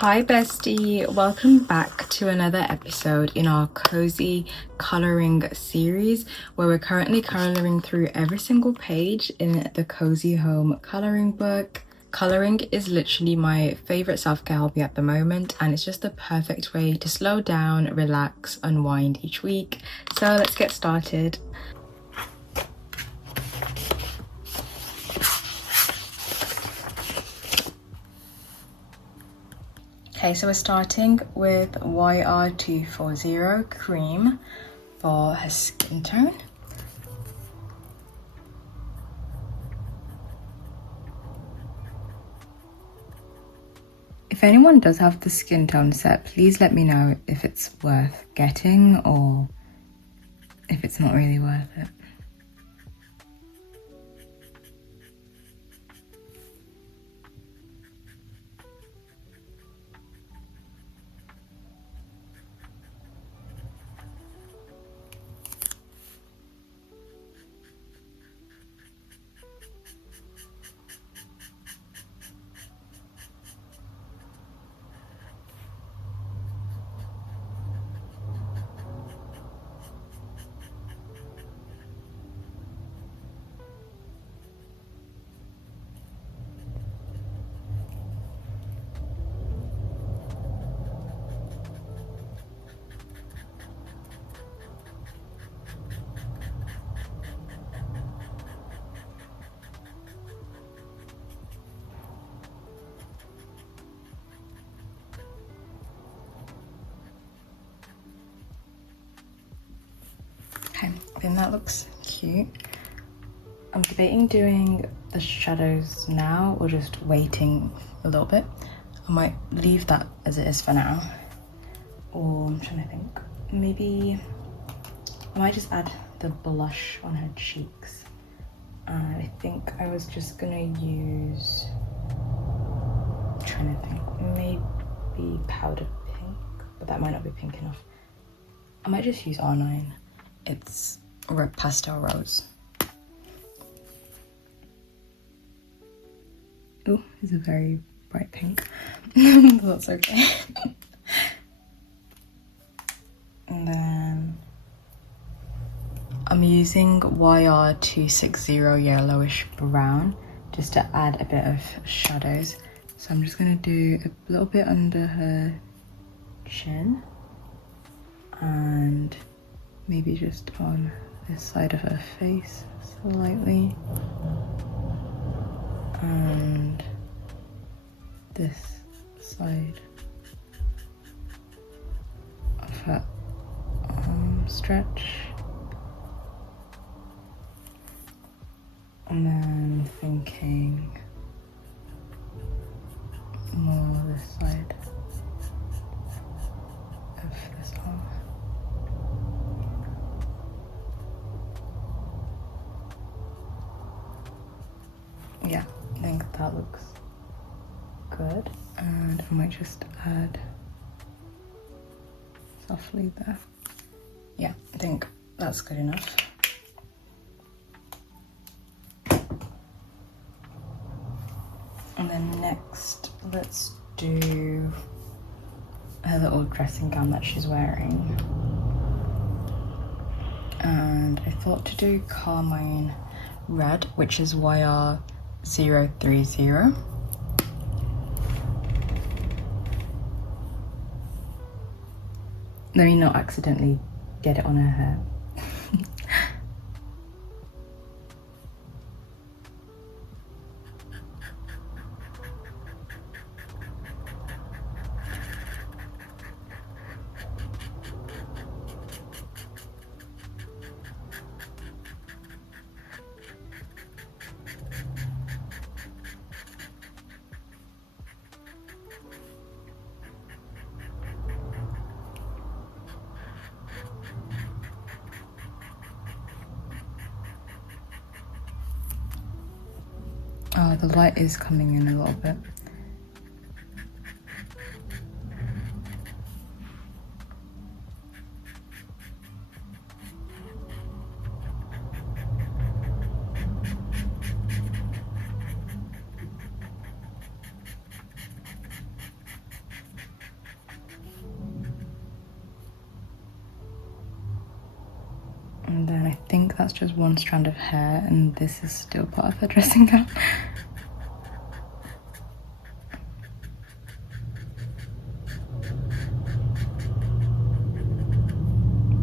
Hi bestie, welcome back to another episode in our cozy coloring series where we're currently coloring through every single page in the Cozy Home coloring book. Coloring is literally my favorite self-care hobby at the moment, and it's just the perfect way to slow down, relax, unwind each week. So let's get started. Okay, so we're starting with YR240 Cream for her skin tone. If anyone does have the skin tone set, please let me know if it's worth getting or if it's not really worth it. Okay, I think that looks cute. I'm debating doing the shadows now or just waiting a little bit. I might leave that as it is for now. Or I'm trying to think. Maybe I might just add the blush on her cheeks. And I think I was just gonna use, I'm trying to think, maybe powder pink, but that might not be pink enough. I might just use R9. It's pastel rose. Oh, it's a very bright pink. That's okay. And then I'm using YR260 yellowish brown just to add a bit of shadows. So I'm just gonna do a little bit under her chin and maybe just on this side of her face slightly, and this side of her arm stretch, and then thinking more this side of this arm. Yeah, I think that looks good. And I might just add softly there. Yeah, I think that's good enough. And then next, let's do her little dressing gown that she's wearing. And I thought to do Carmine Red, which is YR030. Let me not accidentally get it on her hair. Oh, the light is coming in a little bit. think that's just one strand of hair and this is still part of her dressing gown.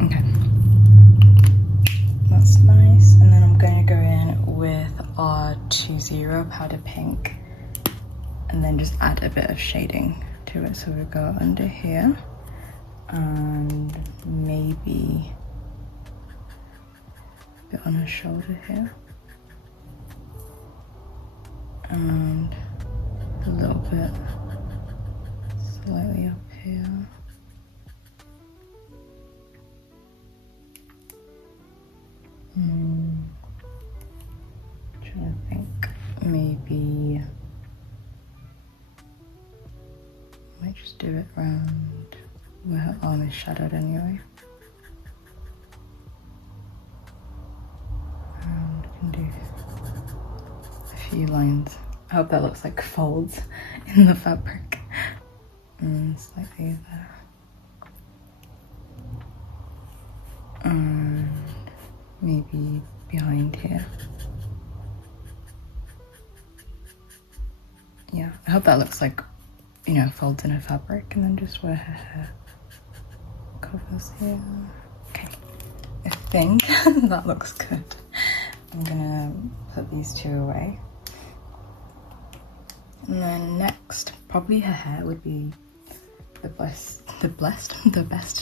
Okay, that's nice. And then I'm going to go in with our 2-0 powder pink and then just add a bit of shading to it. So we'll go under here and maybe a bit on her shoulder here and a little bit slightly up here. Trying to think, maybe I might just do it around where her arm is shadowed anyway. And I can do a few lines. I hope that looks like folds in the fabric. And slightly there. And maybe behind here. Yeah, I hope that looks like, you know, folds in her fabric, and then just where her hair covers here. Okay, I think that looks good. I'm gonna put these two away. And then next, probably her hair would be the best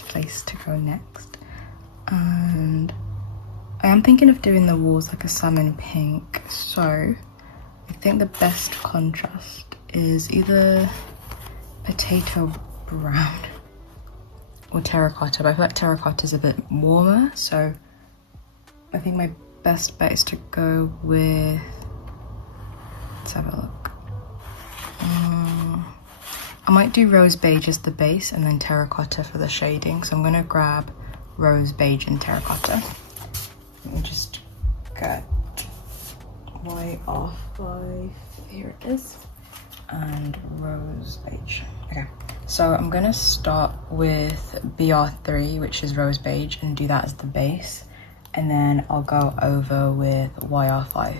place to go next. And I am thinking of doing the walls like a salmon pink, so I think the best contrast is either potato brown or terracotta, but I feel like terracotta is a bit warmer, so I think my best bet is to go with, let's have a look. I might do rose beige as the base and then terracotta for the shading, so I'm gonna grab rose beige and terracotta. Let me just get YR5, here it is, and rose beige. Okay, so I'm gonna start with BR3, which is rose beige, and do that as the base, and then I'll go over with YR5.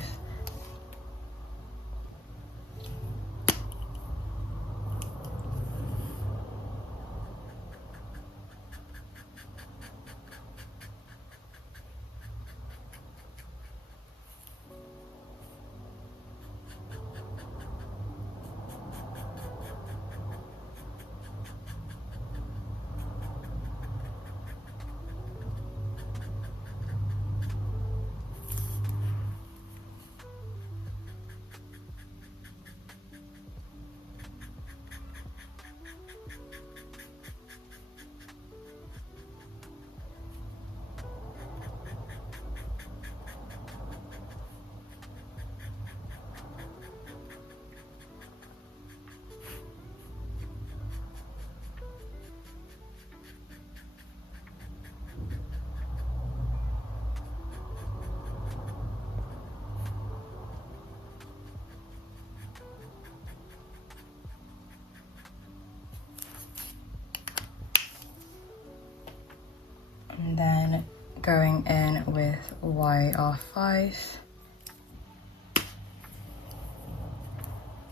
And then going in with YR5.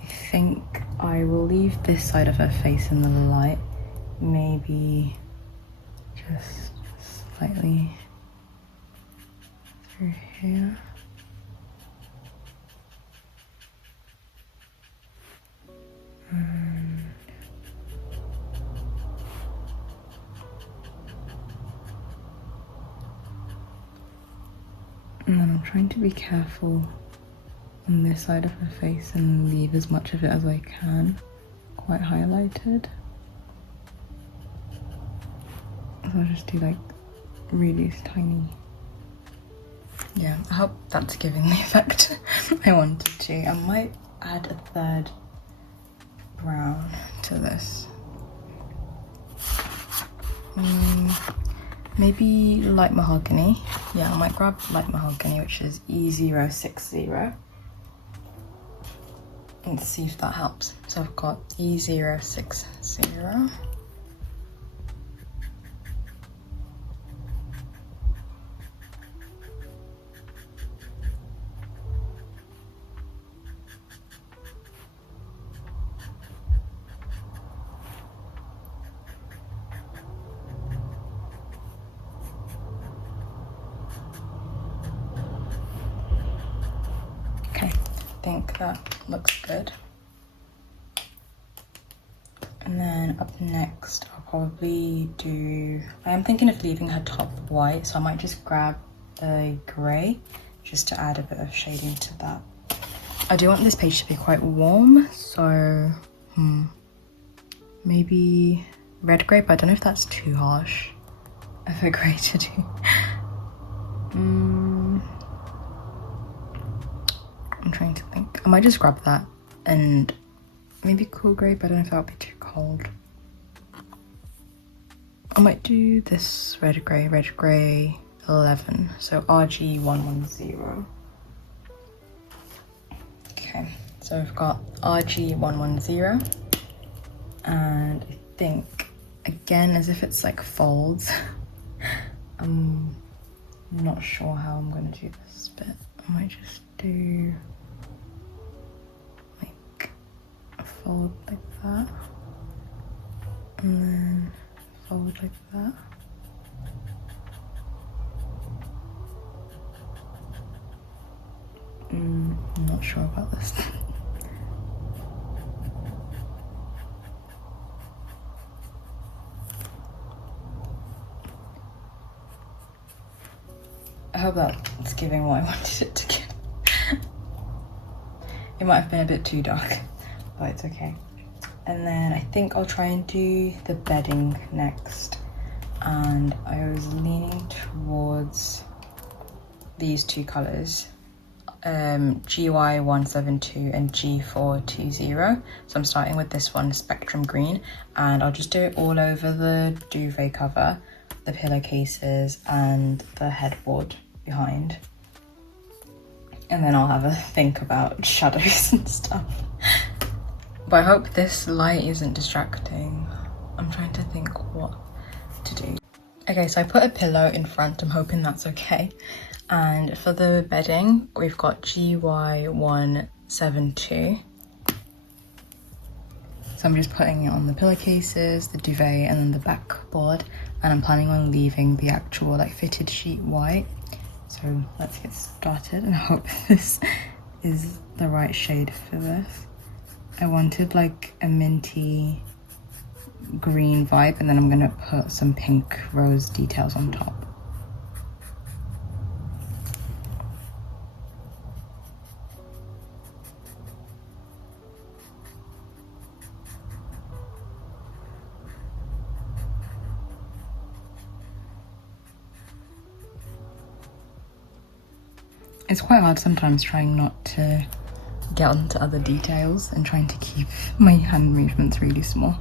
I think I will leave this side of her face in the light, maybe just slightly through here. And then I'm trying to be careful on this side of her face and leave as much of it as I can quite highlighted. So I'll just do like really tiny. Yeah, I hope that's giving the effect I wanted to. I might add a third brown to this. Maybe light mahogany. Yeah, I might grab light mahogany, which is E060. And see if that helps. So I've got E060. think that looks good. And then up next, I'll probably do, I am thinking of leaving her top white, so I might just grab the grey just to add a bit of shading to that. I do want this page to be quite warm, so maybe red grey, but I don't know if that's too harsh of a grey to do. I'm trying to think. I might just grab that and maybe cool grey, but I don't know if that would be too cold. I might do this red grey 11, so RG 110. Okay, so we've got RG 110, and I think, again, as if it's like folds, I'm not sure how I'm going to do this bit. I might just do like a fold like that, and then fold like that. I'm not sure about this. I hope that's giving what I wanted it to give. It might have been a bit too dark, but it's okay. And then I think I'll try and do the bedding next. And I was leaning towards these two colours, GY172 and G420. So I'm starting with this one, Spectrum Green, and I'll just do it all over the duvet cover, the pillowcases and the headboard behind. And then I'll have a think about shadows and stuff. But I hope this light isn't distracting. I'm trying to think what to do. Okay, so I put a pillow in front. I'm hoping that's okay. And for the bedding, we've got GY172. So I'm just putting it on the pillowcases, the duvet, and then the backboard. And I'm planning on leaving the actual like fitted sheet white. So let's get started, and I hope this is the right shade for this. I wanted like a minty green vibe, and then I'm gonna put some pink rose details on top. It's quite hard sometimes trying not to get onto other details and trying to keep my hand movements really small.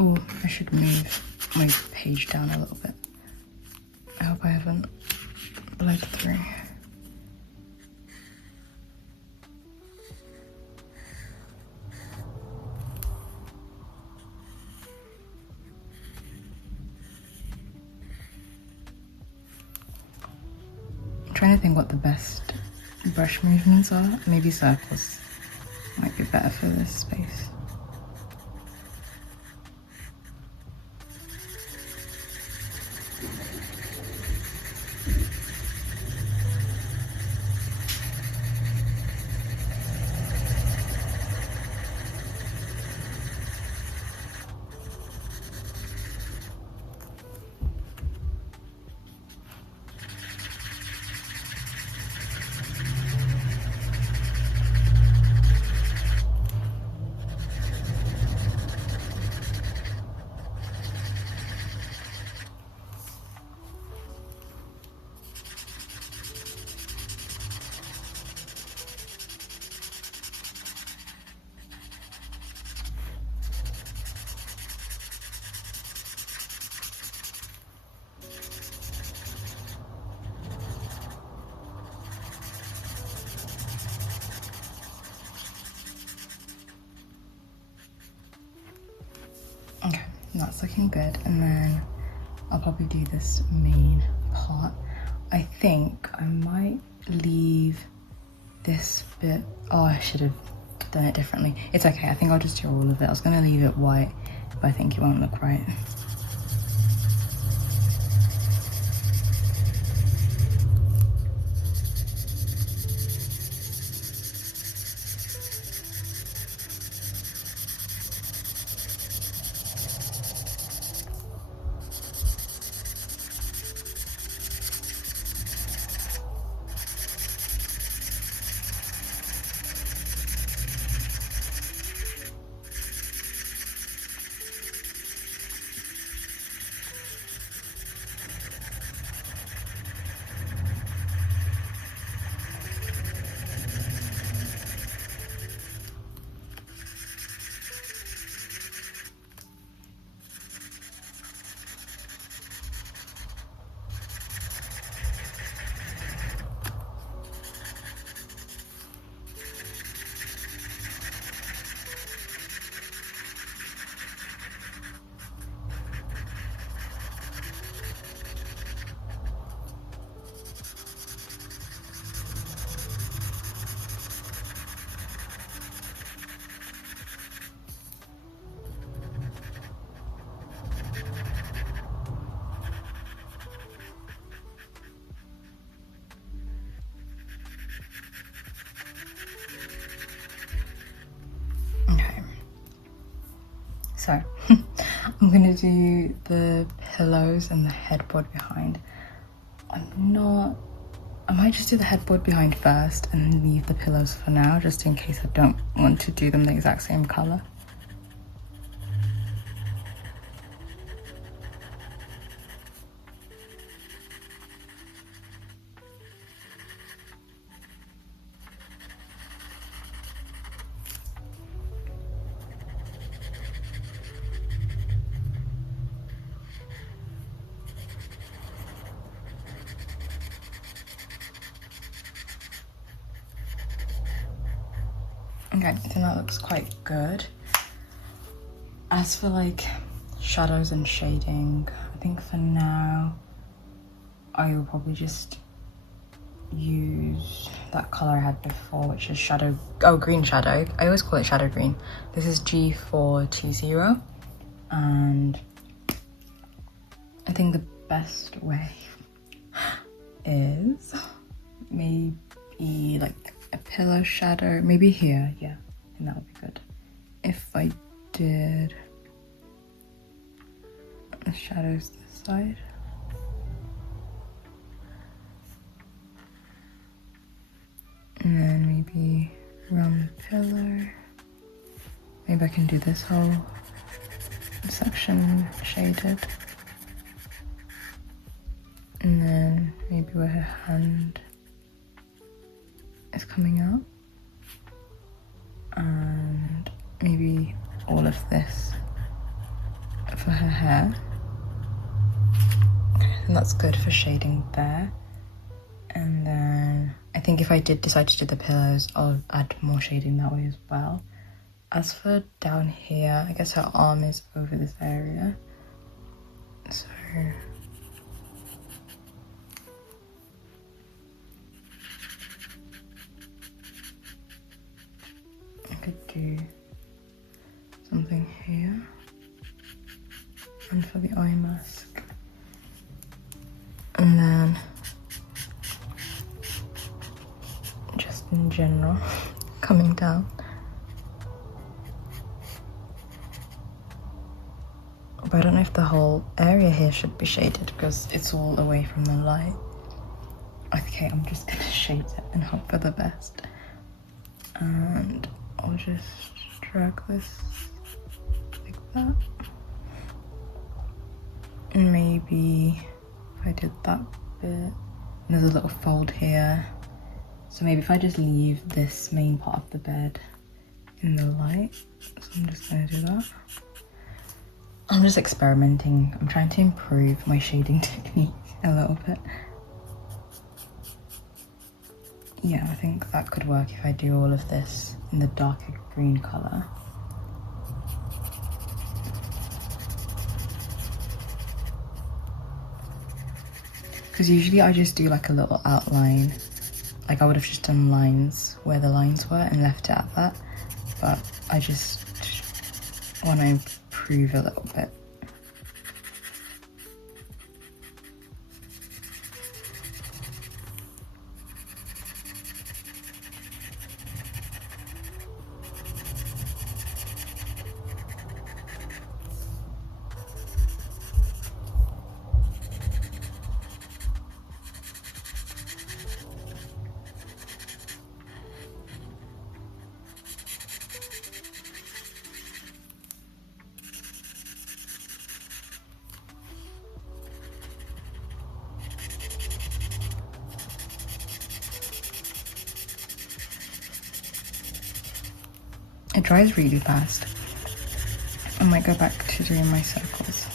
Oh, I should move my page down a little bit. I hope I haven't bled through. I'm trying to think what the best brush movements are. Maybe circles might be better for this space. that's looking good. And then I'll probably do this main part. I think I might leave this bit. Oh, I should have done it differently. It's okay, I think I'll just do all of it. I was gonna leave it white, but I think it won't look right. So I'm gonna do the pillows and the headboard behind. I might just do the headboard behind first and leave the pillows for now, just in case I don't want to do them the exact same color. Okay, I think that looks quite good. As for like shadows and shading, I think for now I will probably just use that color I had before, which is green shadow. I always call it shadow green. This is G420, and I think the best way is maybe like a pillow shadow, maybe here, yeah, and that would be good. If I did the shadows this side, and then maybe around the pillar, maybe I can do this whole section shaded, and then maybe where her hand is coming out, and maybe all of this for her hair. Okay, and that's good for shading there. And then I think if I did decide to do the pillows, I'll add more shading that way as well. As for down here, I guess her arm is over this area, so do something here, and for the eye mask, and then just in general coming down. But I don't know if the whole area here should be shaded because it's all away from the light. Okay, I'm just gonna shade it and hope for the best, and I'll just drag this like that. And maybe if I did that bit, there's a little fold here. So maybe if I just leave this main part of the bed in the light. So I'm just gonna do that. I'm just experimenting. I'm trying to improve my shading technique a little bit. Yeah, I think that could work if I do all of this in the darker green colour. because usually I just do like a little outline. Like I would have just done lines where the lines were and left it at that, but I just want to improve a little bit. It dries really fast. I might go back to doing my circles.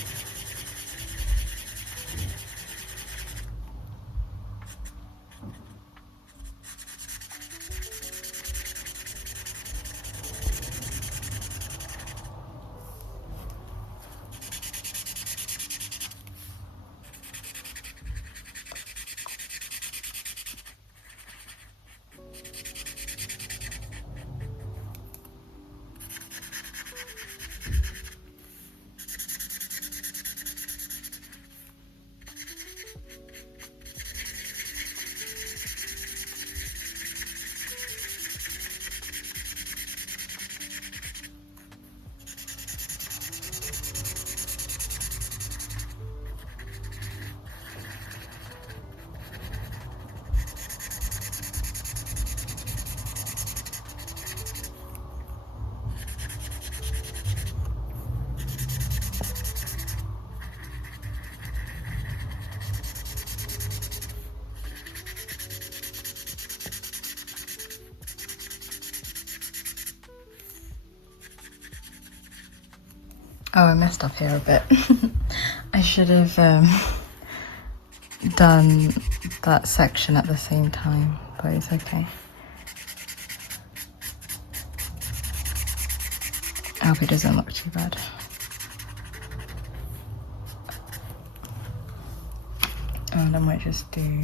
Oh, I messed up here a bit. I should have done that section at the same time, but it's okay. I hope it doesn't look too bad. And I might just do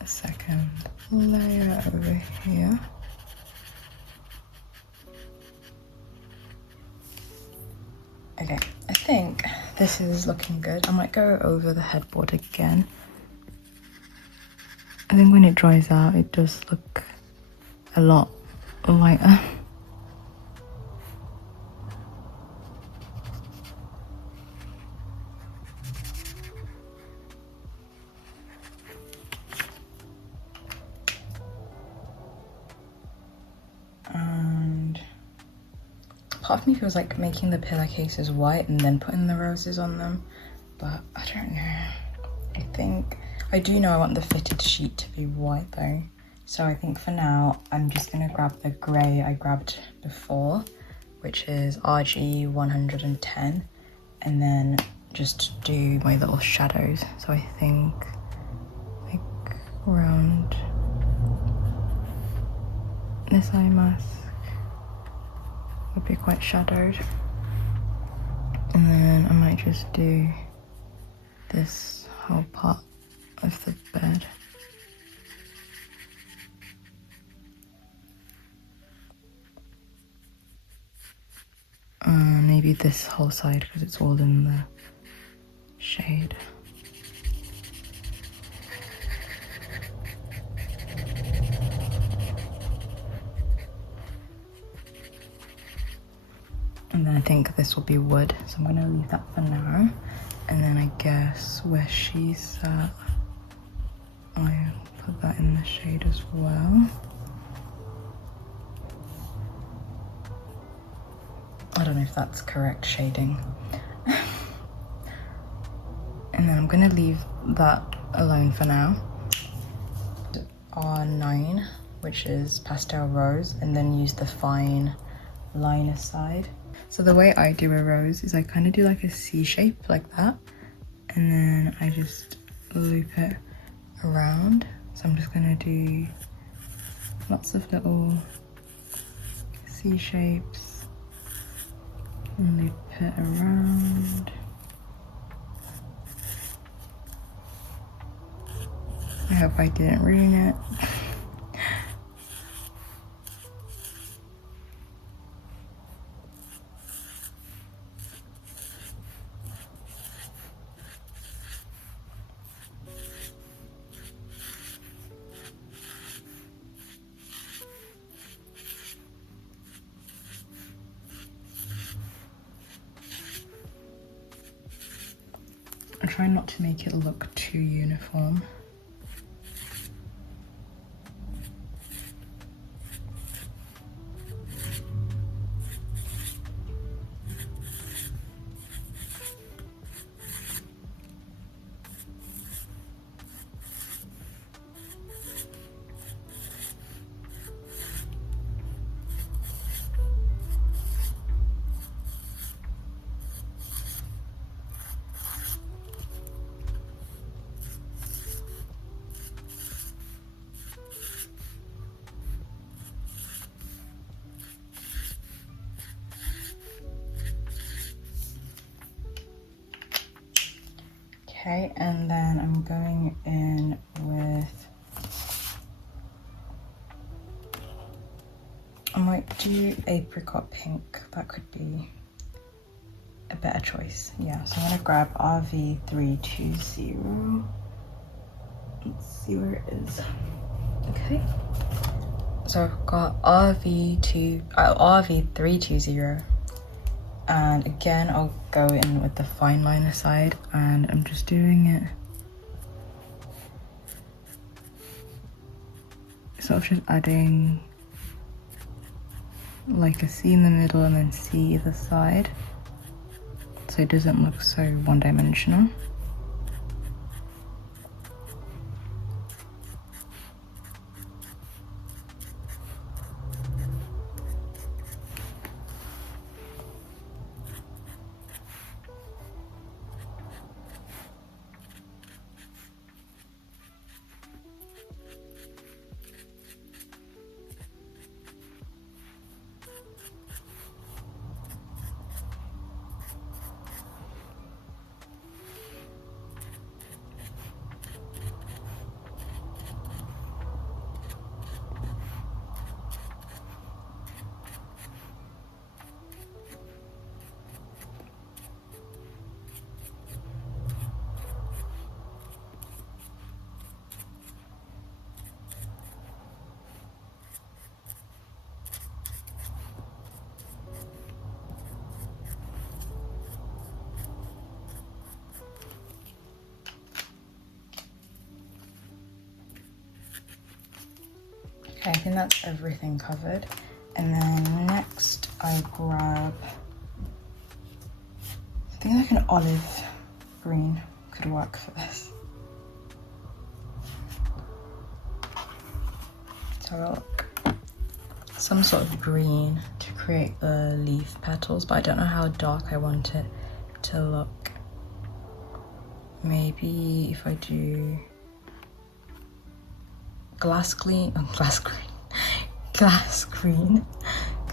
a second layer over here. Okay, I think this is looking good. I might go over the headboard again. I think when it dries out, it does look a lot lighter. Part of me feels like making the pillowcases white and then putting the roses on them, but I don't know. I do know I want the fitted sheet to be white though, so I think for now I'm just gonna grab the grey I grabbed before, which is RG 110, and then just do my little shadows. So I think like around this eye mask would be quite shadowed, and then I might just do this whole part of the bed. Maybe this whole side because it's all in the shade. And then I think this will be wood, so I'm gonna leave that for now. And then I guess where she's at, I'll put that in the shade as well. I don't know if that's correct shading. And then I'm gonna leave that alone for now. R9, which is pastel rose, and then use the fine liner side. So the way I do a rose is I kind of do like a C shape like that, and then I just loop it around. So I'm just gonna do lots of little C shapes and loop it around. hope I didn't ruin it. I'm trying not to make it look too uniform. Okay, and then I'm going in with, I might do apricot pink. That could be a better choice. Yeah, so I'm gonna grab RV320. Let's see where it is. Okay. So I've got RV320. And again, I'll go in with the fine liner side, and I'm just doing it sort of just adding like a C in the middle and then C either side, so it doesn't look so one-dimensional. Okay, I think that's everything covered. And then next I grab, I think like an olive green could work for this. So I'll look, some sort of green to create the leaf petals, but I don't know how dark I want it to look. Maybe if I do glass green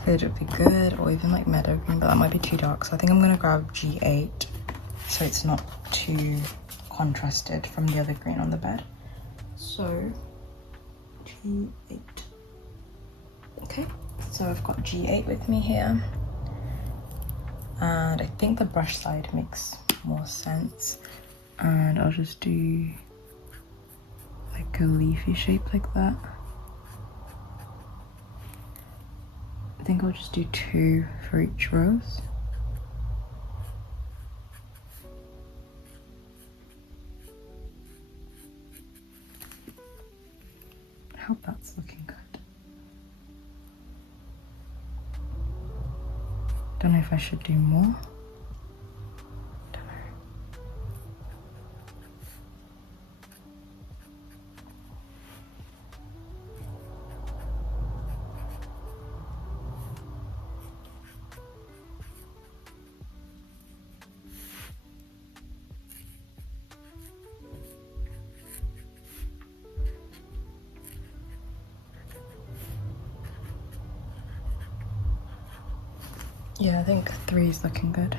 could be good, or even like meadow green, but that might be too dark, so I think I'm gonna grab G8 so it's not too contrasted from the other green on the bed. So G8. Okay, so I've got G8 with me here, and I think the brush side makes more sense, and I'll just do like a leafy shape like that. I think I'll just do 2 for each rose. I hope that's looking good. Don't know if I should do more. Yeah, I think 3 is looking good.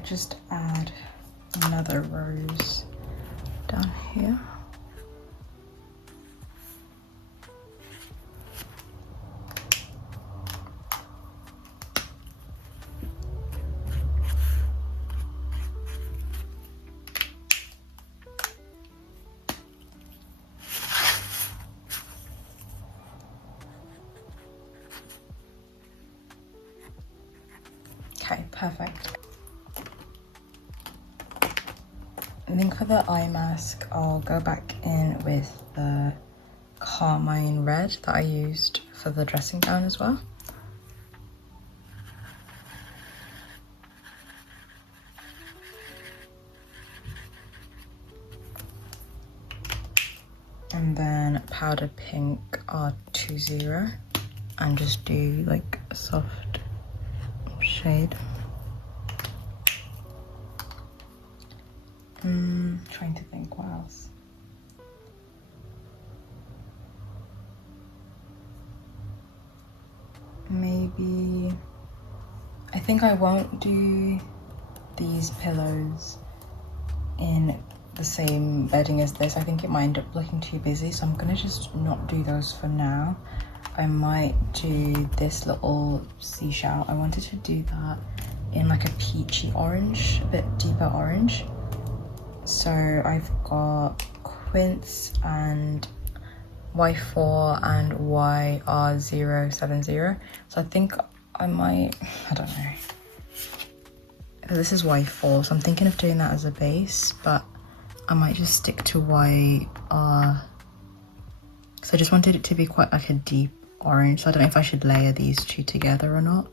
might just add another rose down here. Okay, perfect. I think for the eye mask, I'll go back in with the carmine red that I used for the dressing gown as well. And then powder pink R20 and just do like a soft shade. Trying to think what else. Maybe, I think I won't do these pillows in the same bedding as this. I think it might end up looking too busy, so I'm gonna just not do those for now. I might do this little seashell. I wanted to do that in like a peachy orange, a bit deeper orange. So I've got quince and Y4 and YR070. So I think I might, I don't know. This is Y4, so I'm thinking of doing that as a base, but I might just stick to YR. So I just wanted it to be quite like a deep orange. So I don't know if I should layer these two together or not.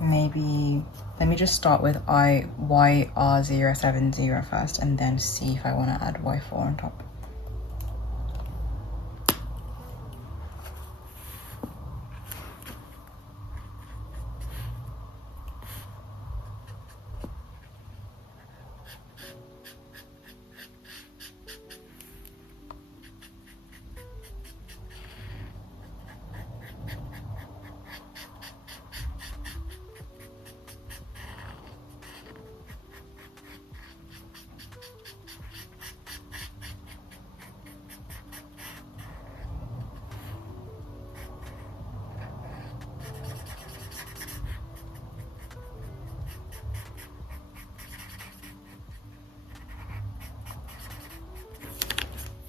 Maybe, let me just start with YR070 first and then see if I want to add Y4 on top.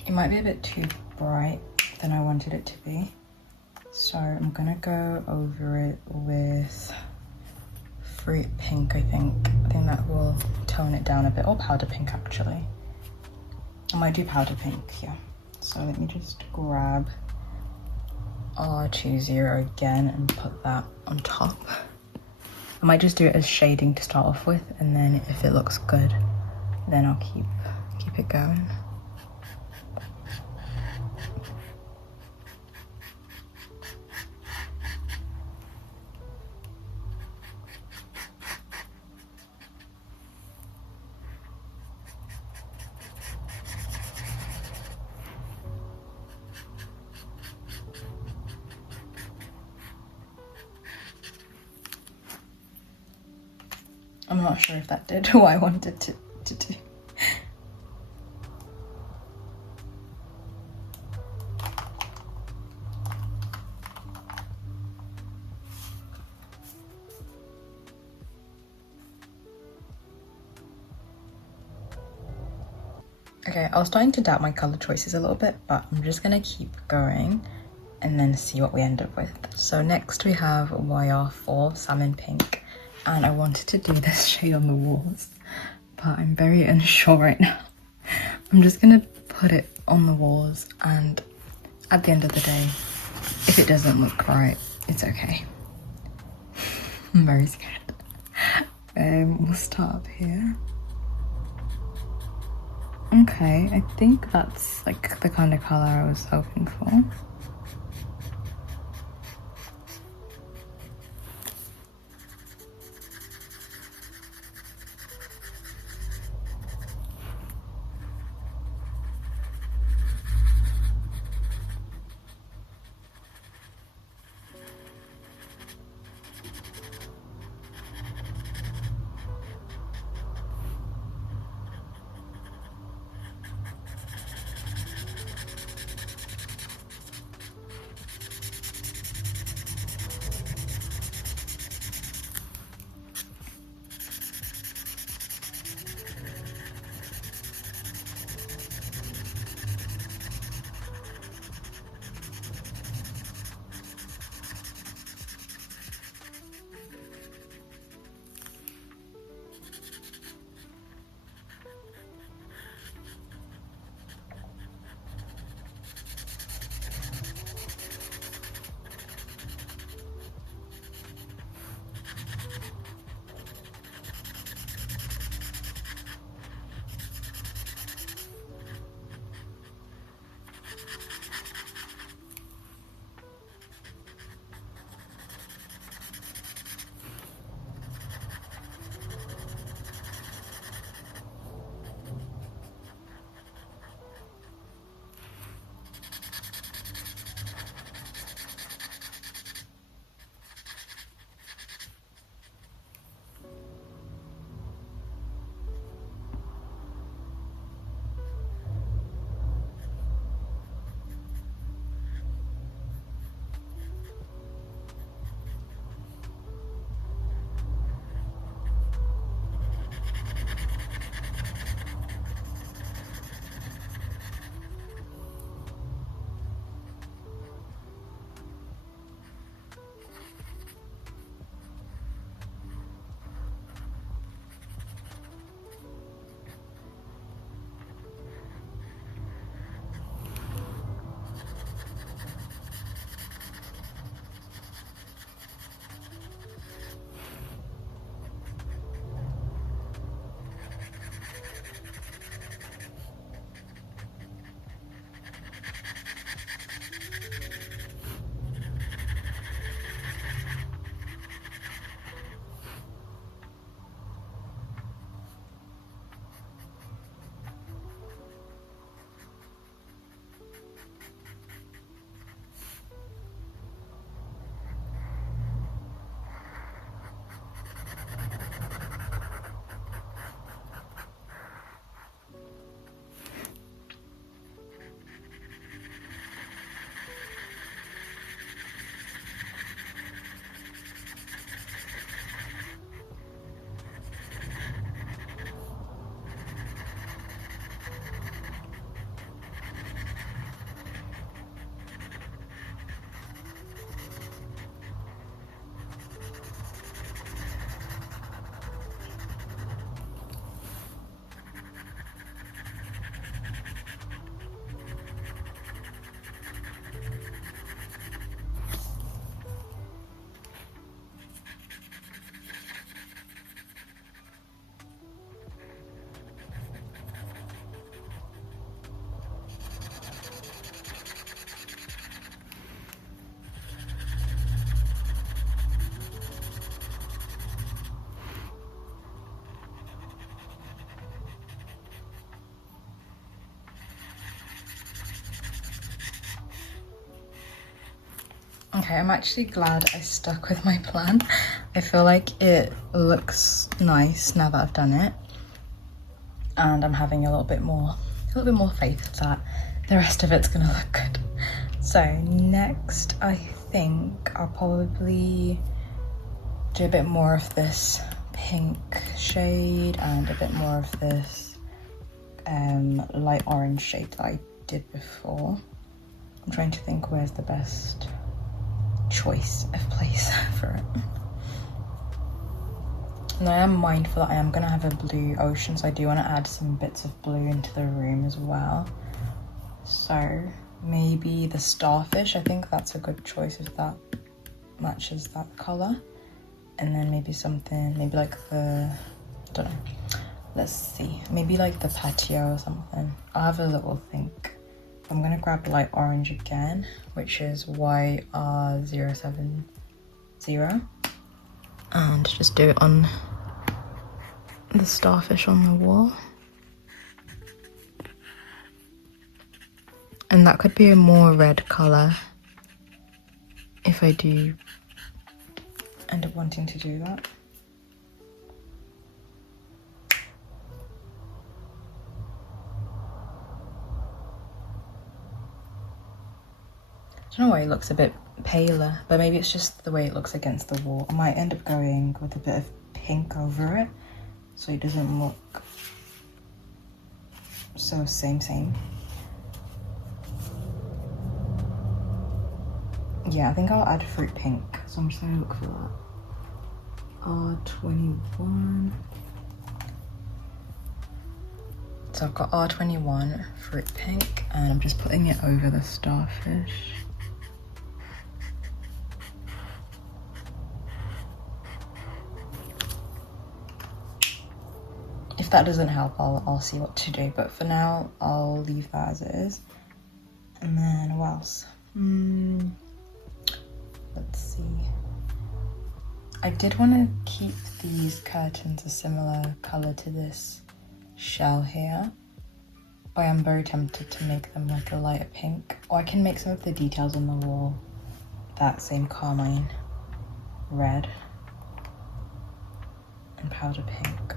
It might be a bit too bright than I wanted it to be. So I'm gonna go over it with fruit pink, I think. I think that will tone it down a bit, or powder pink actually. I might do powder pink, yeah. So let me just grab R20 again and put that on top. I might just do it as shading to start off with, and then if it looks good, then I'll keep it going. I'm not sure if that did what I wanted to do. Okay, I was starting to doubt my color choices a little bit, but I'm just gonna keep going and then see what we end up with. So next we have YR4 Salmon Pink, and I wanted to do this shade on the walls, but I'm very unsure right now. I'm just gonna put it on the walls, and at the end of the day, if it doesn't look right, it's okay. I'm very scared. We'll start up here. Okay, I think that's like the kind of color I was hoping for. Okay, I'm actually glad I stuck with my plan. I feel like it looks nice now that I've done it. And I'm having a little bit more faith that the rest of it's gonna look good. So next, I think I'll probably do a bit more of this pink shade and a bit more of this light orange shade that I did before. I'm trying to think where's the best choice of place for it. And I am mindful that I am going to have a blue ocean, so I do want to add some bits of blue into the room as well. So maybe the starfish, I think that's a good choice if that matches that colour. And then maybe something, maybe like the, I don't know, let's see, maybe like the patio or something. I'll have a little think. I'm going to grab light orange again, which is YR070, and just do it on the starfish on the wall. And that could be a more red colour if I do end up wanting to do that. I don't know why it looks a bit paler, but maybe it's just the way it looks against the wall. I might end up going with a bit of pink over it so it doesn't look so same. Yeah, I think I'll add fruit pink, so I'm just gonna look for that. R21. So I've got R21 fruit pink, and I'm just putting it over the starfish. If that doesn't help, I'll see what to do, but for now I'll leave that as it is. And then what else? Let's see. I did want to keep these curtains a similar colour to this shell here, but I am very tempted to make them like a lighter pink, or I can make some of the details on the wall that same carmine red and powder pink.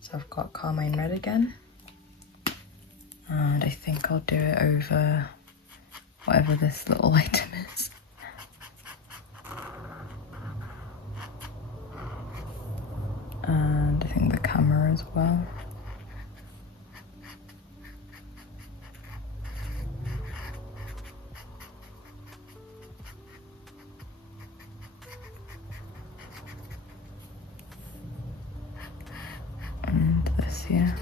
So I've got carmine red again, and I think I'll do it over whatever this little item is. And I think the camera as well. And this here.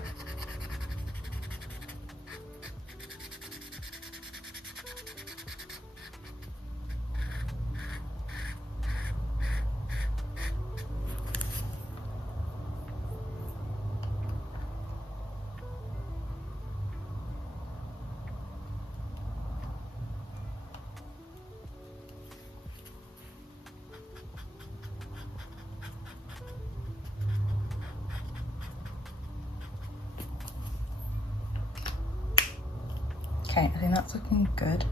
Okay, I think that's looking good.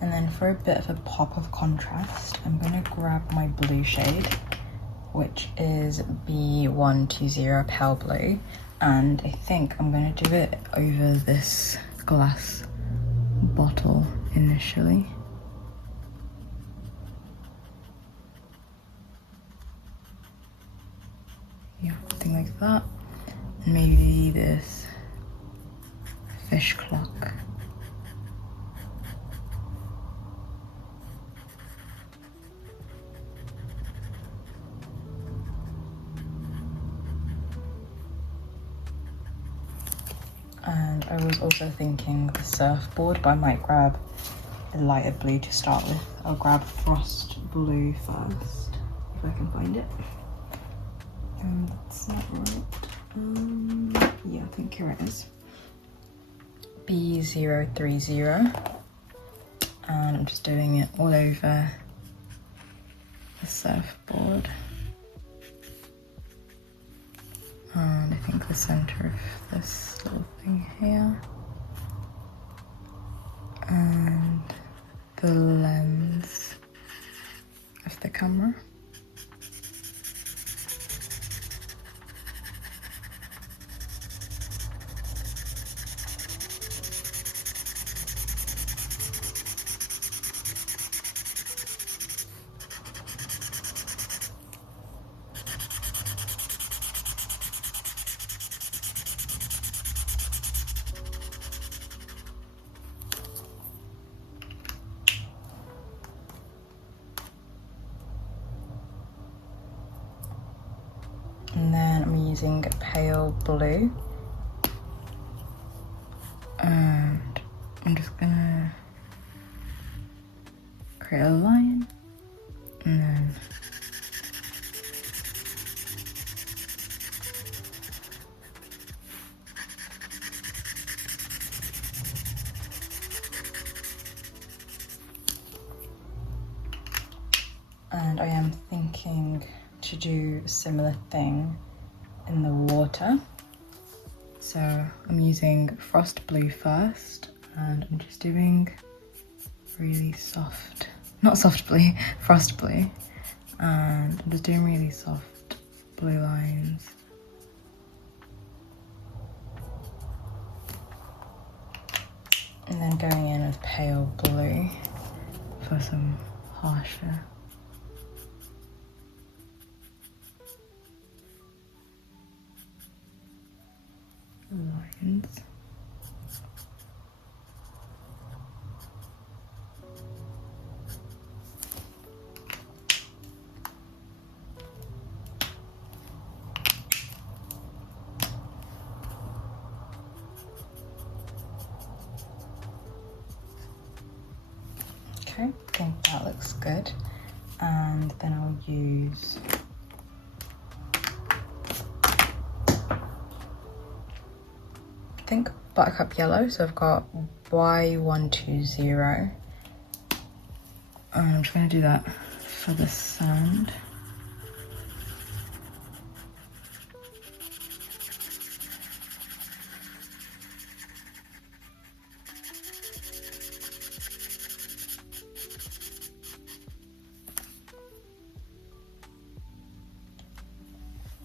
And then for a bit of a pop of contrast, I'm gonna grab my blue shade, which is B120 Pale Blue. And I think I'm gonna do it over this glass bottle initially. Yeah, something like that. And maybe this fish clock. And I was also thinking the surfboard, but I might grab a lighter blue to start with. I'll grab frost blue first, if I can find it. That's not right. Yeah, I think here it is. B030. And I'm just doing it all over the surfboard. And I think the center of this little thing here. and the lens of the camera. And then I'm using pale blue, and I'm just gonna create a line, and then I am thinking to do a similar thing in the water. So I'm using frost blue first, and I'm just doing really soft, not soft blue, frost blue, and I'm just doing really soft blue lines. And then going in with pale blue for some harsher lines. Okay, I think that looks good. And then I'll use I think buttercup yellow, so I've got Y120, and I'm just going to do that for the sand.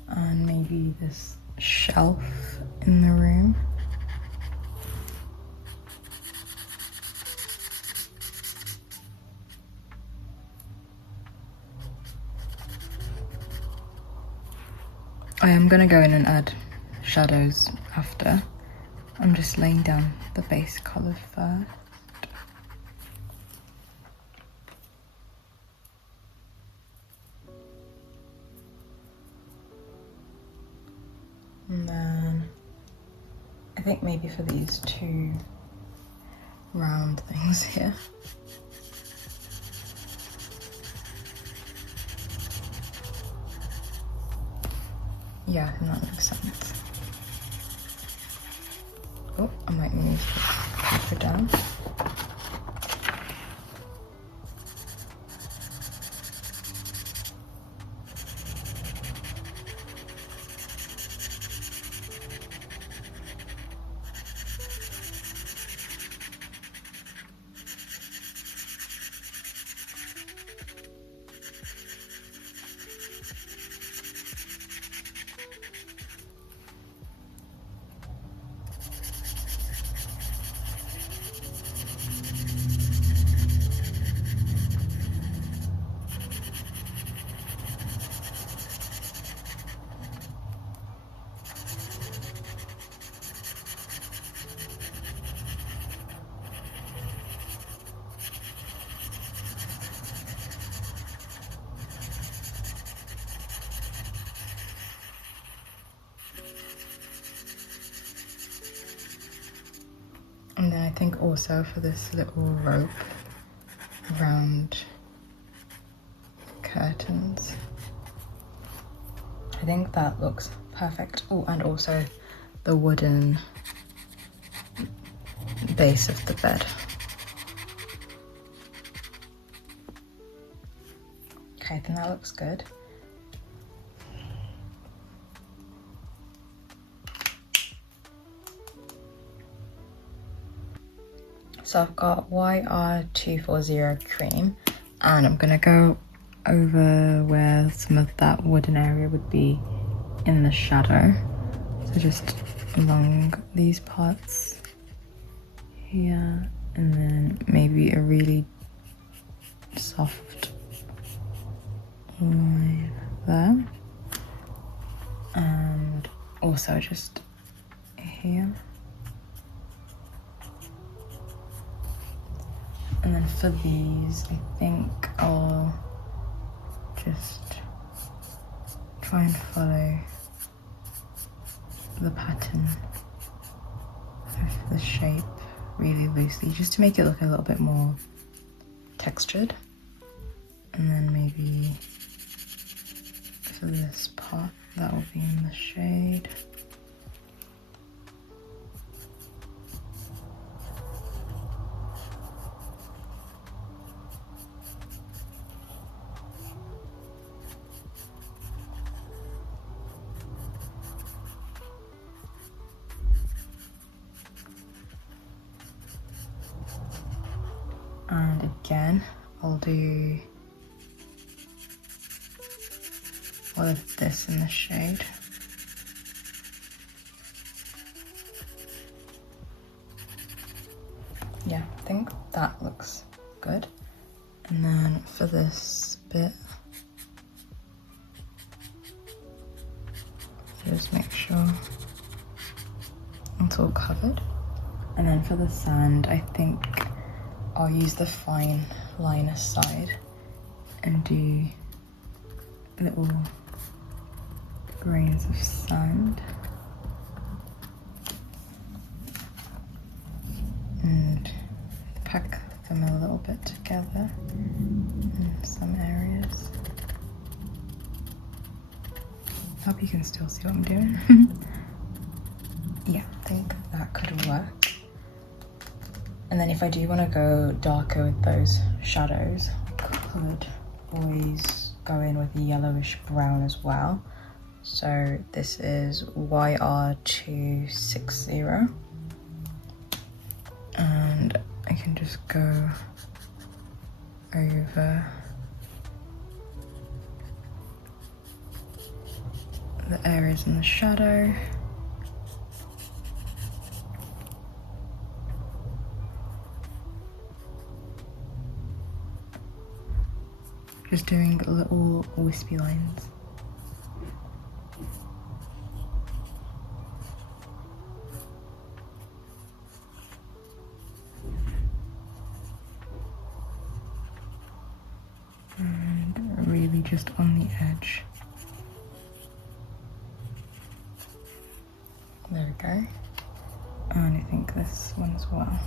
And maybe this shelf in the room. I am going to go in and add shadows after. I'm just laying down the base colour first. And then I think maybe for these two round things here. Yeah, I think that makes sense. Oh, I might move the paper down. And then I think also for this little rope around curtains, I think that looks perfect. Oh, and also the wooden base of the bed. Okay, I think that looks good. So I've got YR240 cream, and I'm gonna go over where some of that wooden area would be in the shadow. So just along these parts here, and then maybe a really soft line there, and also just here. And then for these, I think I'll just try and follow the pattern of the shape really loosely, just to make it look a little bit more textured. And then maybe for this part, that will be in the shade. And again, I'll do all of this in the shade. Yeah, I think that looks good. And then for this bit, just make sure it's all covered. And then for the sand, I think I'll use the fine liner side and do little grains of sand and pack them a little bit together in some areas. Hope you can still see what I'm doing. Yeah, I think that could work. And then if I do want to go darker with those shadows, I could always go in with yellowish brown as well. So this is YR260. And I can just go over the areas in the shadow. Just doing little wispy lines. And really just on the edge. There we go. And I think this one as well.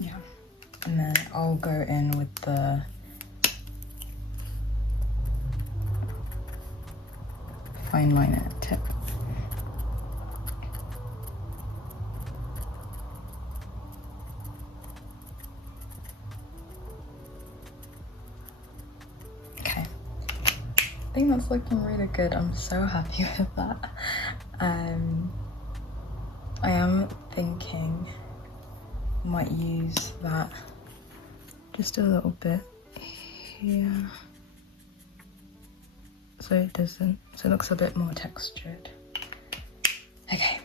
Yeah, and then I'll go in with the fine liner tip. Okay, I think that's looking really good. I'm so happy with that. I am thinking I might use that just a little bit here, so it looks a bit more textured. Okay,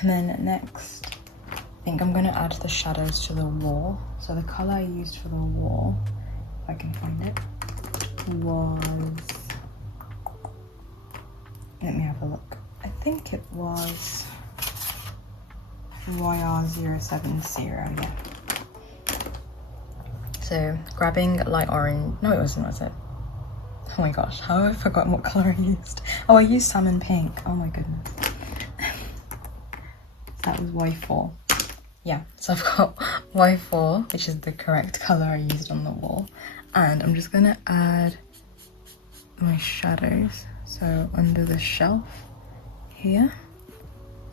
and then next, I think I'm gonna add the shadows to the wall. So the color I used for the wall, if I can find it, was, let me have a look. I think it was YR070, yeah. So grabbing light orange, no it wasn't, was it? Oh my gosh, how have I forgotten what color I used? Oh, I used salmon pink, oh my goodness. That was Y4. Yeah, so I've got Y4, which is the correct color I used on the wall. And I'm just gonna add my shadows. So under the shelf here,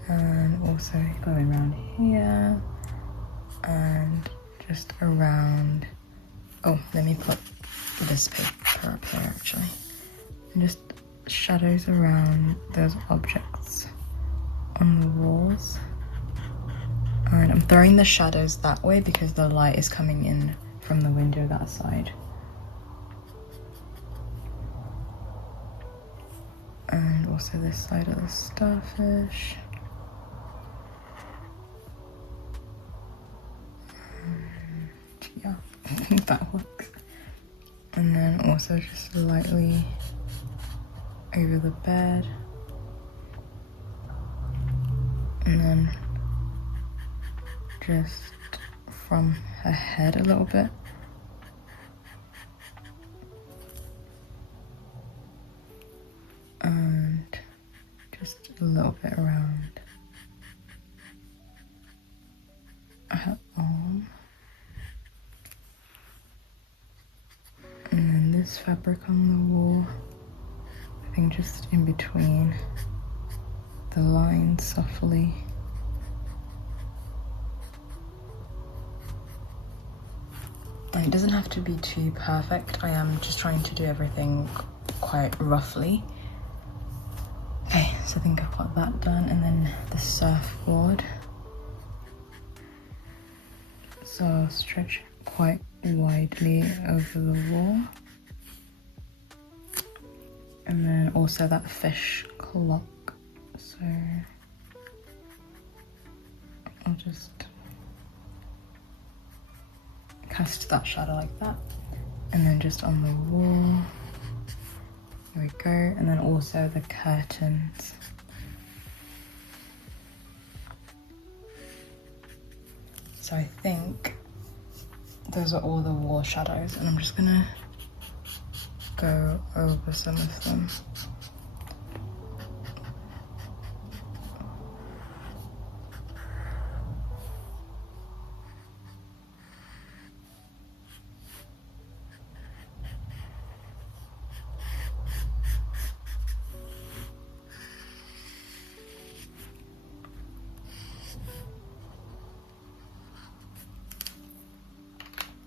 and also going around here, and just around, oh, let me put this paper up here actually. And just shadows around those objects on the walls. And I'm throwing the shadows that way because the light is coming in from the window that side. And also this side of the starfish. And yeah, that works. And then also just lightly over the bed. And then just from her head a little bit. And just a little bit around her arm. And then this fabric on the wall, I think just in between the lines softly. And it doesn't have to be too perfect. I am just trying to do everything quite roughly. Okay, so I think I've got that done. And then the surfboard. So I'll stretch quite widely over the wall. And then also that fish clock. So I'll just cast that shadow like that. And then just on the wall. Here we go. And then also the curtains. So I think those are all the wall shadows, and I'm just gonna go over some of them.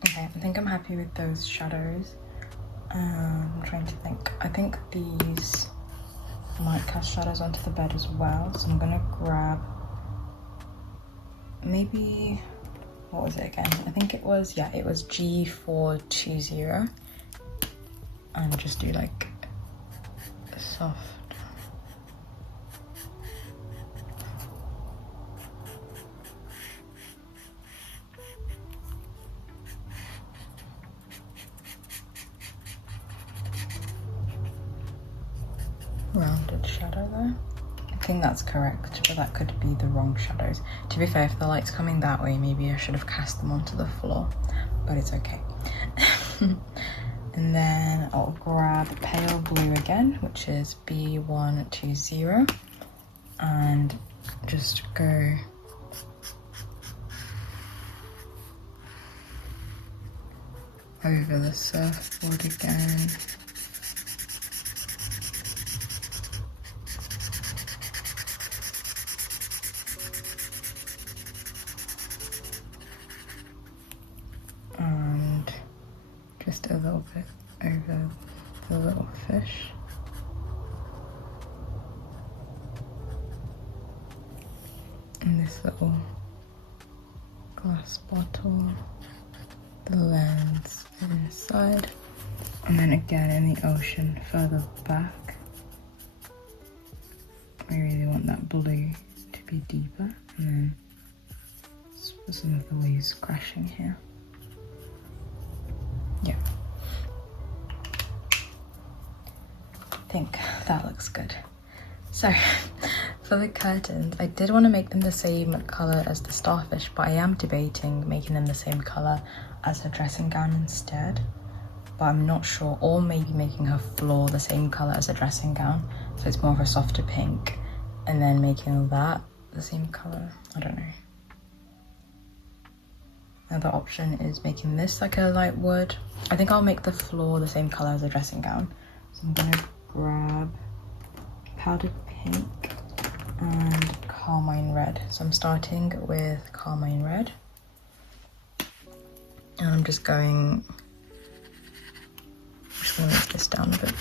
Okay, I think I'm happy with those shadows. I'm trying to think. I think these might cast shadows onto the bed as well. So I'm gonna grab maybe, what was it again? I think it was, yeah, it was G420. And just do like a soft. Rounded shadow there. I think that's correct, but that could be the wrong shadows. To be fair, if the light's coming that way, maybe I should have cast them onto the floor, but it's okay. And then I'll grab pale blue again, which is B120, and just go over the surfboard again. And just a little bit over the little fish. And this little glass bottle, the lens inside, and then again in the ocean further back. I really want that blue to be deeper, and then some of the waves crashing here. Yeah, I think that looks good. So for the curtains, I did want to make them the same colour as the starfish, but I am debating making them the same colour as her dressing gown instead, but I'm not sure, or maybe making her floor the same colour as her dressing gown, so it's more of a softer pink, and then making that the same colour. I don't know. Another option is making this like a light wood. I think I'll make the floor the same colour as the dressing gown. So I'm gonna grab powdered pink and carmine red. So I'm starting with carmine red. And I'm just going just gonna move this down a bit.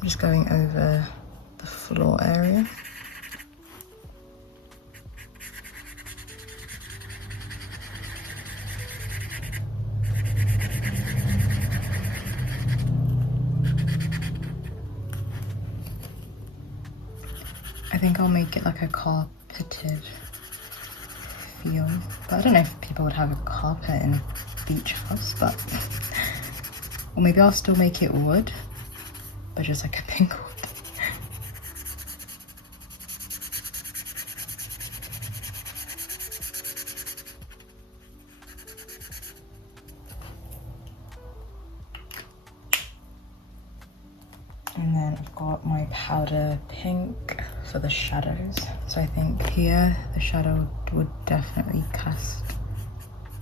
I'm just going over the floor area. I think I'll make it like a carpeted feel, but I don't know if people would have a carpet in a beach house, but or maybe I'll still make it wood, but just like a pink wood. And then I've got my powder pink for the shadows. So I think here the shadow would definitely cast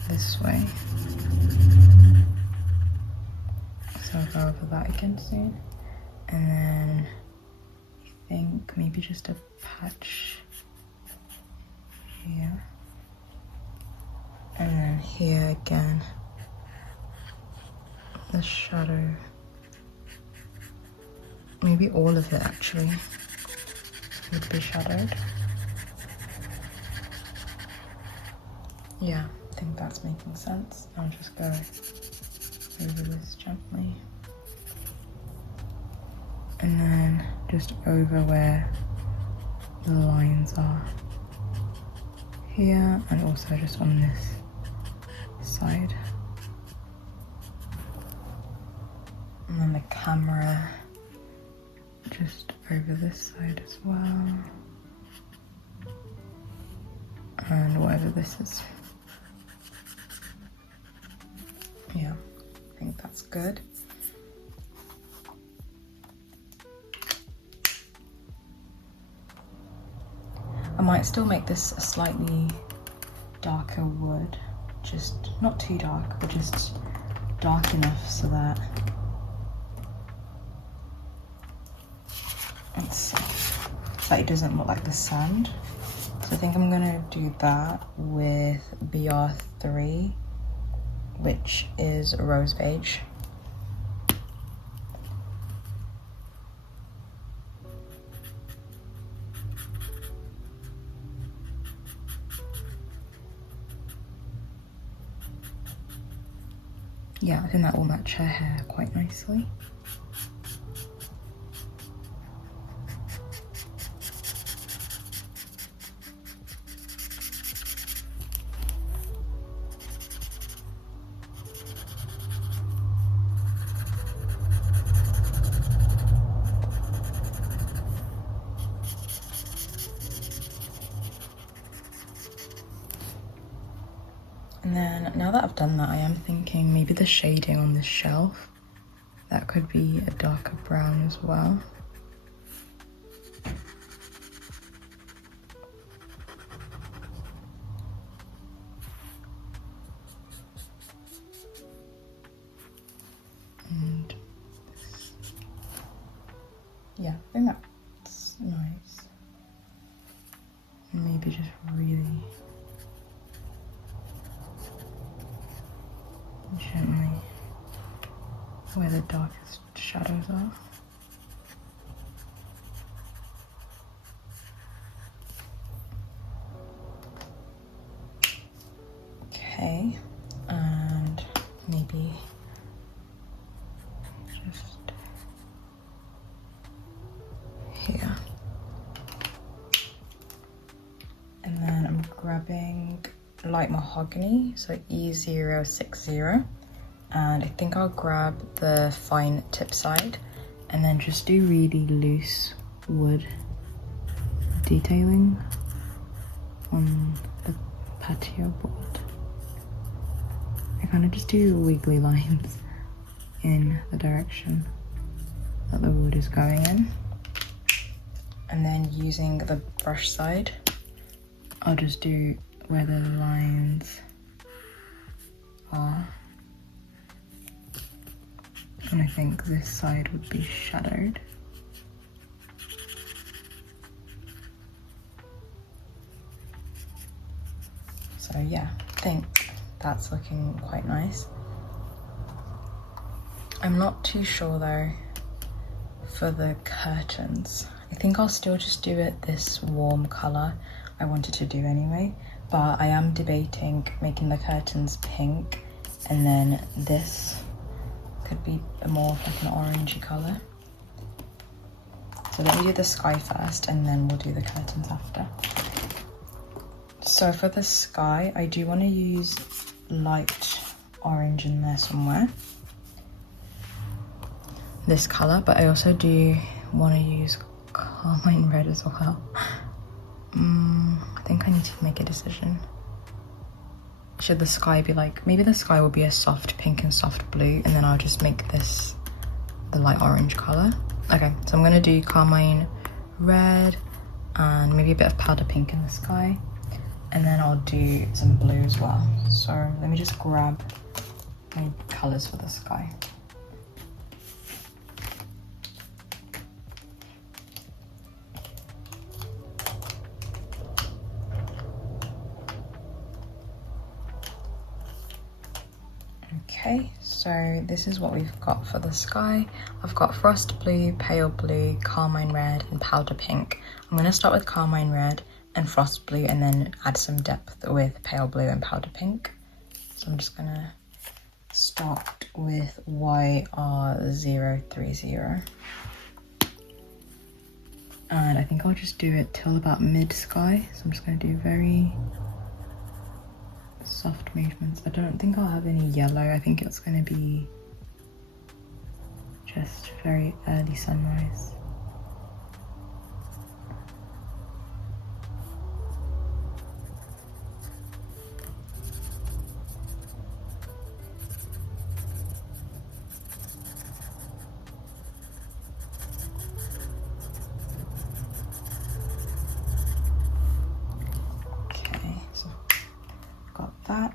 this way. So I'll go over that again soon. And then I think maybe just a patch here. And then here again, the shadow. Maybe all of it actually would be shadowed. Yeah, I think that's making sense. I'll just go over this gently. And then just over where the lines are. Here and also just on this side. And then the camera just over this side as well. And whatever this is. Yeah, I think that's good. I might still make this a slightly darker wood, just not too dark, but just dark enough so that it doesn't look like the sand. So I think I'm gonna do that with BR3, which is rose beige. Yeah, I think that will match her hair quite nicely. And then now that I've done that, I am thinking maybe the shading on this shelf, that could be a darker brown as well. And yeah, I think that's nice. Maybe just really gently where the darkest shadows are. Okay, and maybe just here. And then I'm grabbing light mahogany, so E060, and I think I'll grab the fine tip side and then just do really loose wood detailing on the patio board. I kind of just do wiggly lines in the direction that the wood is going in, and then using the brush side, I'll just do where the lines are. And I think this side would be shadowed. So yeah, I think that's looking quite nice. I'm not too sure though for the curtains. I think I'll still just do it this warm colour I wanted to do anyway, but I am debating making the curtains pink, and then this could be more of like an orangey colour. So let me do the sky first and then we'll do the curtains after. So for the sky, I do want to use light orange in there somewhere, this colour, but I also do want to use carmine red as well. I think I need to make a decision. Should the sky be like, maybe the sky will be a soft pink and soft blue, and then I'll just make this the light orange colour. Okay, so I'm gonna do carmine red and maybe a bit of powder pink in the sky, and then I'll do some blue as well. So let me just grab my colours for the sky. Okay, so this is what we've got for the sky. I've got frost blue, pale blue, carmine red, and powder pink. I'm going to start with carmine red and frost blue and then add some depth with pale blue and powder pink. So I'm just going to start with YR030. And I think I'll just do it till about mid-sky. So I'm just going to do very soft movements. I don't think I'll have any yellow. I think it's going to be just very early sunrise. That,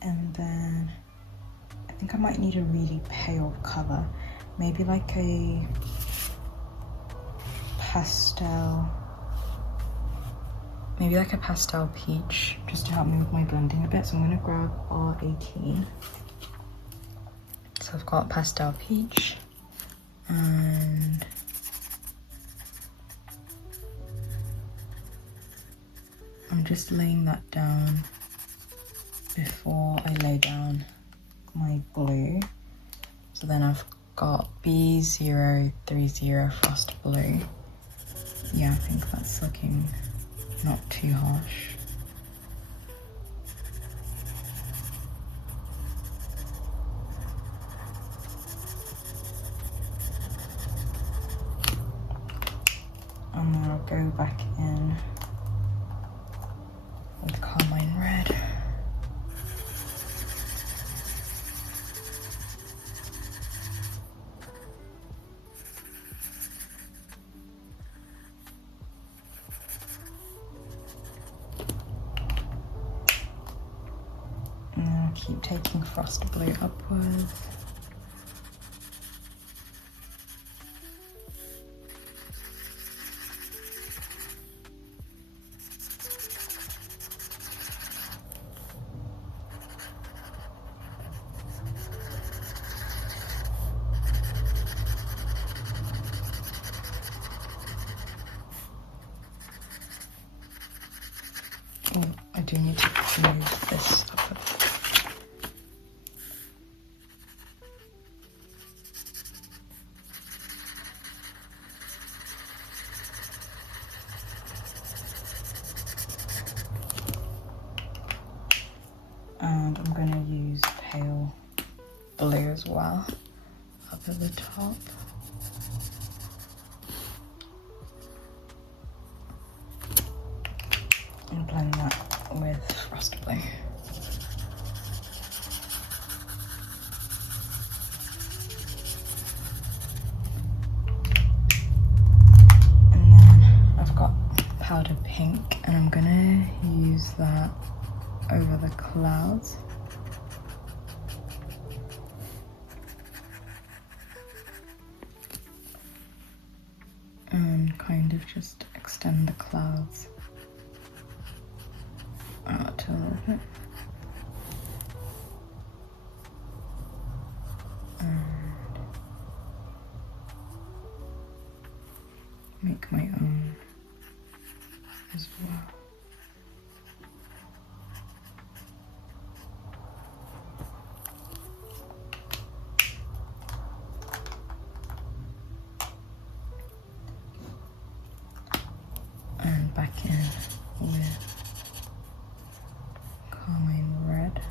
and then I think I might need a really pale color, maybe like a pastel, maybe like a pastel peach, just to help me with my blending a bit. So I'm going to grab R18. So I've got pastel peach, and I'm just laying that down before I lay down my blue. So then I've got B030 frost blue. Yeah, I think that's looking not too harsh. And then I'll go back in with carmine red. Keep taking frost blue upwards. Oh, I do need to move this up a bit. And I'm going to use pale blue as well up at the top. And blend that with frost blue. And then I've got powder pink, and I'm going to use that over the clouds. And kind of just extend the clouds out a little bit. And make my own as well. And back in with carmine red.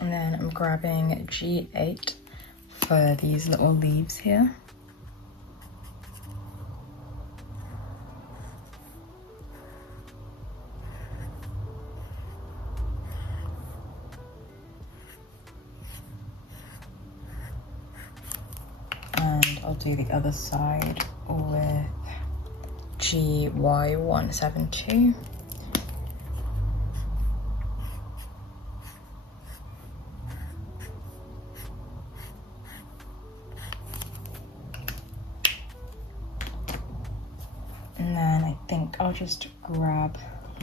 And then I'm grabbing G8 for these little leaves here. And I'll do the other side with GY172. And then I think I'll just grab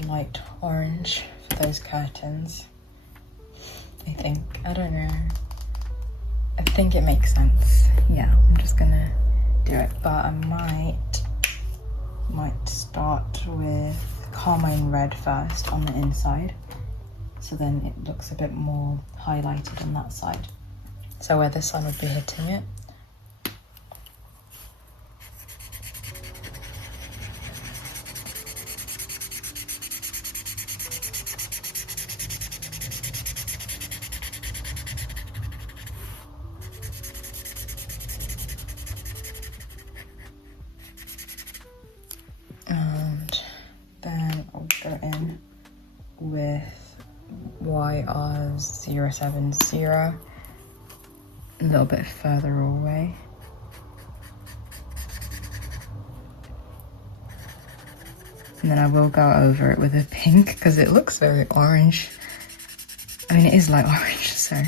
light orange for those curtains. I don't know. I think it makes sense. Yeah, I'm just gonna do it. But I might start with carmine red first on the inside. So then it looks a bit more highlighted on that side. So where the sun would be hitting it. And then I'll go in with YR070 a little bit further away. And then I will go over it with a pink because it looks very orange. I mean, it is light orange, so.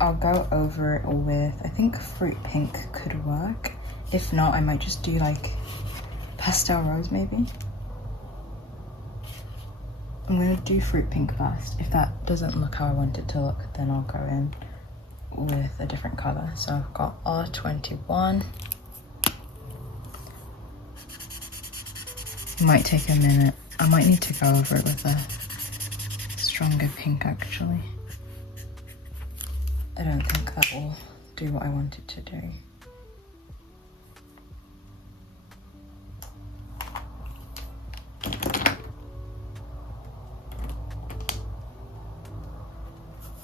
I'll go over it with, I think fruit pink could work. If not, I might just do like pastel rose maybe. I'm gonna do fruit pink first. If that doesn't look how I want it to look, then I'll go in with a different color. So I've got R21. It might take a minute. I might need to go over it with a stronger pink actually. I don't think that will do what I want it to do.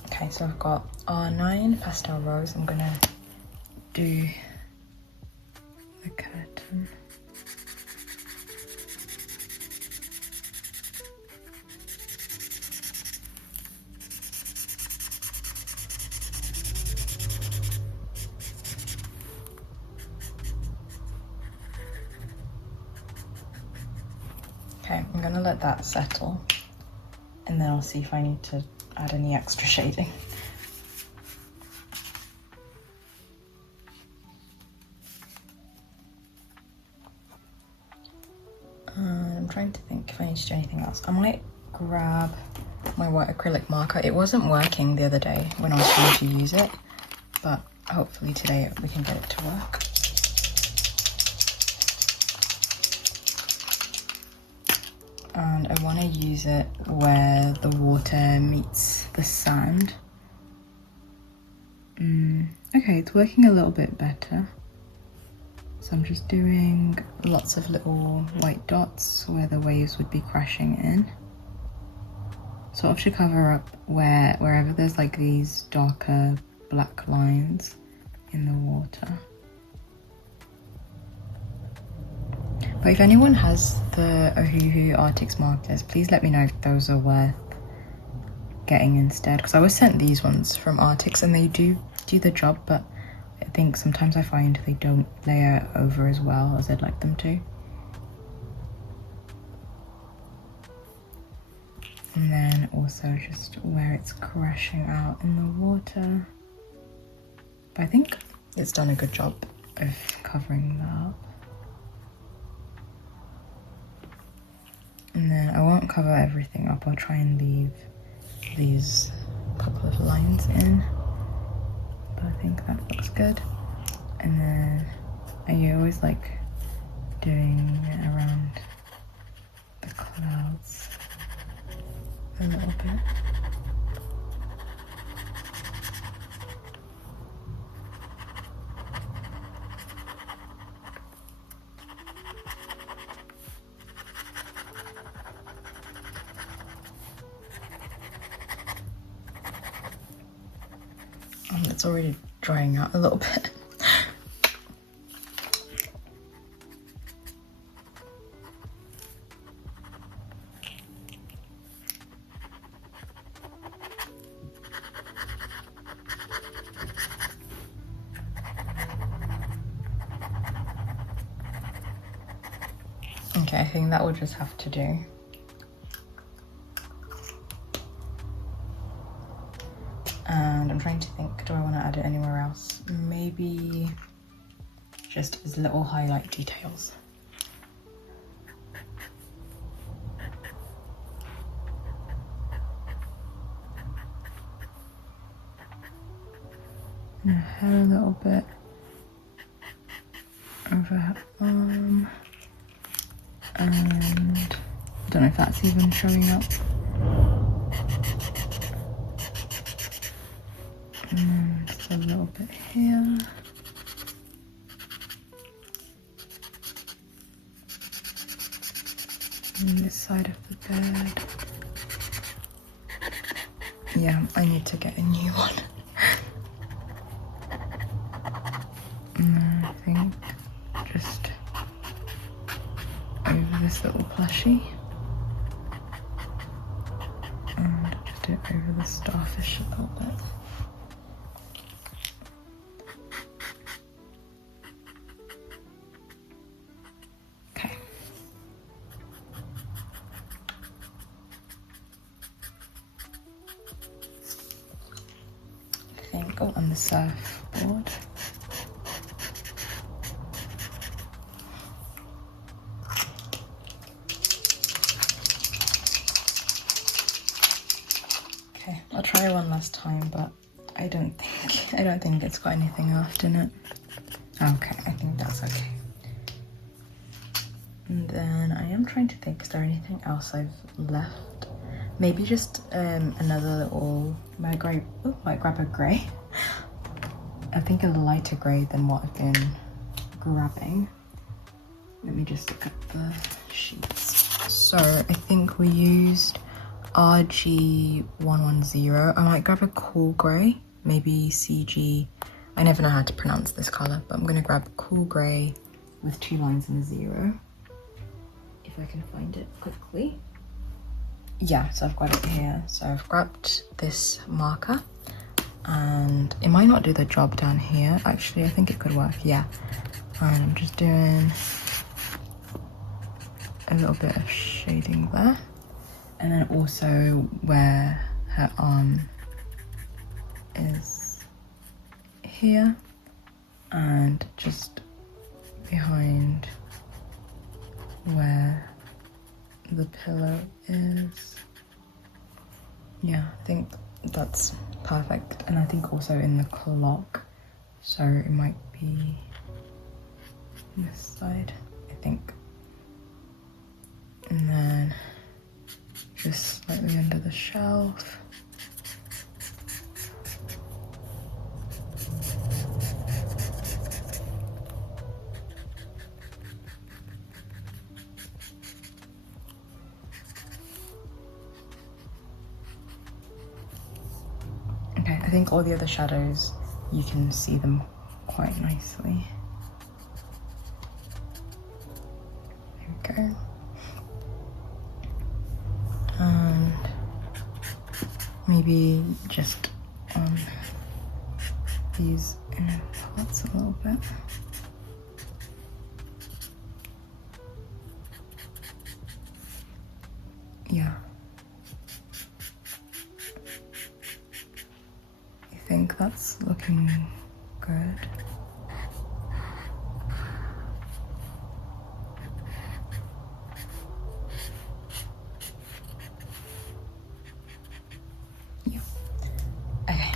Okay, so I've got R9 pastel rose. I'm gonna do the curtain. Okay, I'm gonna let that settle and then I'll see if I need to add any extra shading. I'm trying to think if I need to do anything else. I might grab my white acrylic marker. It wasn't working the other day when I was trying to use it, but hopefully today we can get it to work. And I want to use it where the water meets the sand. Okay, it's working a little bit better. So I'm just doing lots of little white dots where the waves would be crashing in. Sort of to cover up wherever there's like these darker black lines in the water. But if anyone has the Ohuhu Arctics markers, please let me know if those are worth getting instead. Because I was sent these ones from Arctics and they do do the job, but I think sometimes I find they don't layer over as well as I'd like them to. And then also just where it's crashing out in the water. But I think it's done a good job of covering that up. And then I won't cover everything up, I'll try and leave these couple of lines in. But I think that looks good. And then I always like doing it around the clouds a little bit. It's already drying out a little bit. Okay, I think that will just have to do. And I'm trying to think, do I want to add it anywhere else? Maybe just as little highlight details. And her hair a little bit over her arm. And I don't know if that's even showing up. And just a little bit here. And this side of the bed. Yeah, I need to get a new one. And then I think just over this little plushie. And just do it over the starfish a little bit. On the surfboard. Okay, I'll try one last time, but I don't think it's got anything left in it. Okay, I think that's okay. And then I am trying to think, is there anything else I've left? Maybe just another little, might grab a grey. I think a lighter grey than what I've been grabbing. Let me just look at the sheets. So I think we used RG110. I might grab a cool grey, maybe CG. I never know how to pronounce this colour, but I'm gonna grab cool grey with 2 lines and a 0. If I can find it quickly. Yeah, so I've got it here. So I've grabbed this marker. And it might not do the job down here. Actually, I think it could work, yeah. And I'm just doing a little bit of shading there. And then also where her arm is here. And just behind where the pillow is. Yeah, I think that's perfect. And I think also in the clock, so it might be this side, I think. And then just slightly under the shelf. Okay, I think all the other shadows, you can see them quite nicely. There we go. And maybe just on bit. Yeah. I think that's looking good. Yeah. Okay.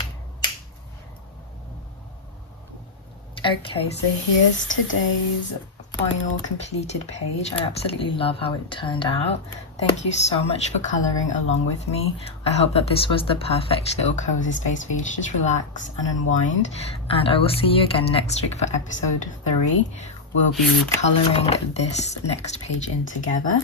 Okay, so here's today's final completed page. I absolutely love how it turned out. Thank you so much for coloring along with me. I hope that this was the perfect little cozy space for you to just relax and unwind, and I will see you again next week for episode 3. We'll be coloring this next page in together.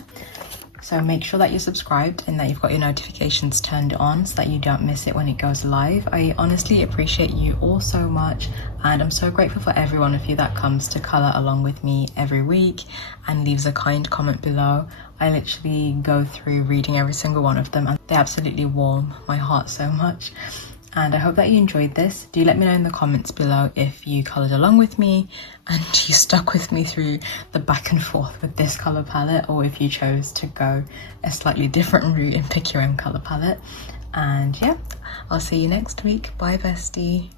So make sure that you're subscribed and that you've got your notifications turned on so that you don't miss it when it goes live. I honestly appreciate you all so much, and I'm so grateful for every one of you that comes to colour along with me every week and leaves a kind comment below. I literally go through reading every single one of them and they absolutely warm my heart so much. And I hope that you enjoyed this. Do let me know in the comments below if you coloured along with me and you stuck with me through the back and forth with this colour palette, or if you chose to go a slightly different route and pick your own colour palette. And yeah, I'll see you next week. Bye, bestie.